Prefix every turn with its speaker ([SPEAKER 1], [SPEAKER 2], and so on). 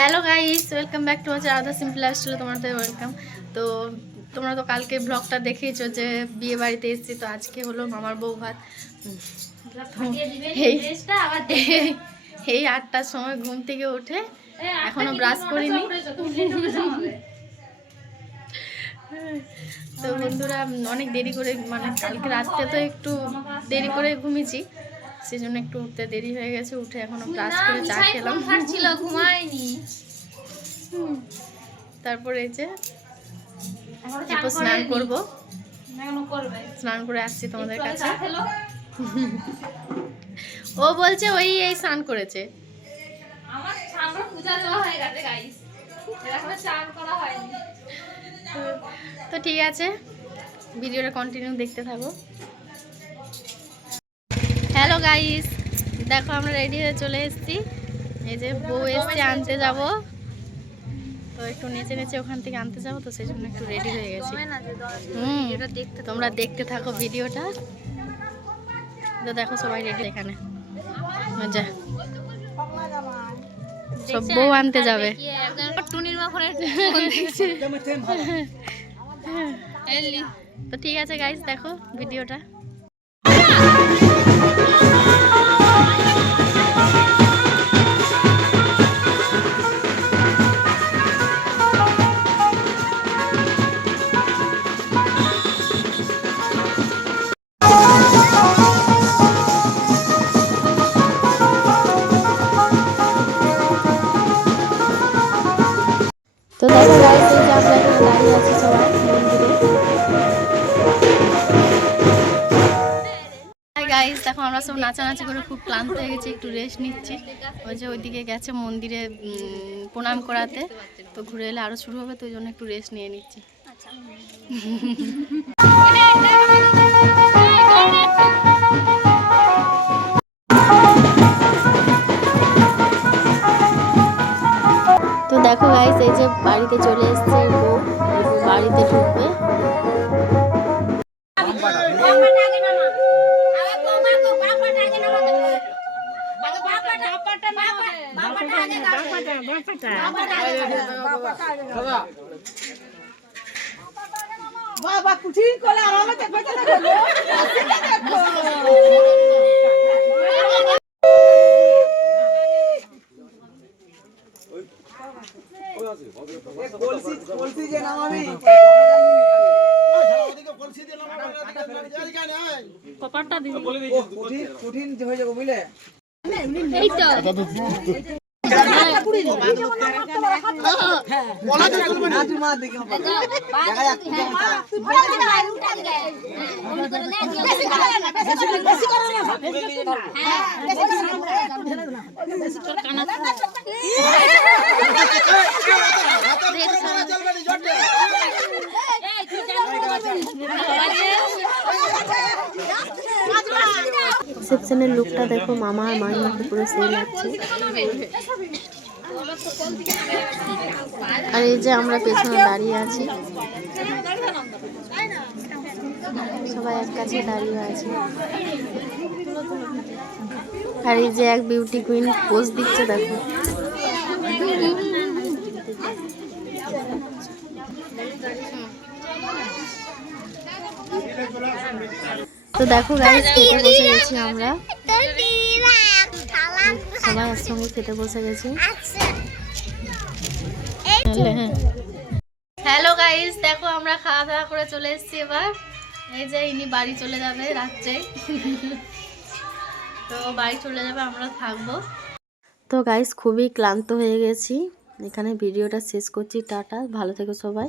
[SPEAKER 1] Hello guys welcome back to আচার আদার simple lifestyle তোমাদের ওয়েলকাম তো তোমরা তো কালকে ব্লগটা দেখেইছো যে বিয়ে বাড়িতে এসেছি। তো আজকে হলো মামার বউ ভাত। এই আটটার সময় ঘুম থেকে উঠে এখনও ব্রাশ করিনি। তো বন্ধুরা অনেক দেরি করে মানে কালকে রাত্রে তো একটু দেরি করে ঘুমিয়েছি। সেজন্য একটু উঠতে দেরি হয়ে গেছে উঠে এখনও ব্রাশ করে চা খেলাম। হুম। তারপরে এই যে এরপর স্নান। করব। স্নান করে আসছি তোমাদের কাছে। ও বলছে ওই এই স্নান করেছে।
[SPEAKER 2] হয়ে
[SPEAKER 1] তো ঠিক আছে ভিডিওটা কন্টিনিউ দেখতে থাকো। হ্যালো গাইস দেখো আমরা রেডি হয়ে চলে এসেছি। এই যে বউ এসছে আনতে যাব। তো একটু নেচে নেচে ওখান থেকে আনতে যাব তো সেই জন্য একটু রেডি হয়ে গেছি। হুম তোমরা দেখতে থাকো ভিডিওটা। তো দেখো সবাই রেডি এখানে। মজা সব বউ আনতে যাবে। তো ঠিক আছে গাইস দেখো ভিডিওটা। তো দেখো গাইস এই যে আমরা এখানে দাঁড়িয়ে আছি সবাই মন্দিরে গাইস দেখো আমরা সব নাচানাচি করে খুব ক্লান্ত হয়ে গেছি, একটু রেস্ট নিচ্ছি। ওই যে ওইদিকে গেছে মন্দিরে প্রণাম করাতে। তো ঘুরে এলে আরও শুরু হবে, তো ওই জন্য একটু রেস্ট নিয়ে নিচ্ছি। তো দেখো গাইস এই যে বাড়িতে চলে এসেছে বাড়িতে ঢুকবে।
[SPEAKER 3] বাবা কুঠির কোলে আরামে দেখবে দেখো কলসি কলসি যে নামাবি ও কঠিন কঠিন হয়ে যাবে বুঝলে?
[SPEAKER 2] এই তো
[SPEAKER 3] না তুই মা দেখে দেখা যাচ্ছে
[SPEAKER 1] রিসেপশনের লুকটা দেখো, মামা আর মামিমাকে পুরো সেই লাগছে আর এই যে আমরা পেছনে দাঁড়িয়ে আছি। সবাই এক কাছে দাঁড়িয়ে আছে। আর এই যে এক বিউটি কুইন পোজ দিচ্ছে, দেখো। তো দেখো গাইস খেতে বসে গেছি আমরা। সবাই একসঙ্গে খেতে বসে গেছি। হ্যালো গাইস দেখো আমরা খাওয়া দাওয়া করে চলে এসেছি এবার। এই যে ইনি বাড়ি চলে যাবে রাত্রে। তো বাড়ি চলে যাবে আমরা থাকব। তো গাইস খুবই ক্লান্ত হয়ে গেছি। এখানে ভিডিওটা শেষ করছি টাটা ভালো থেকো সবাই।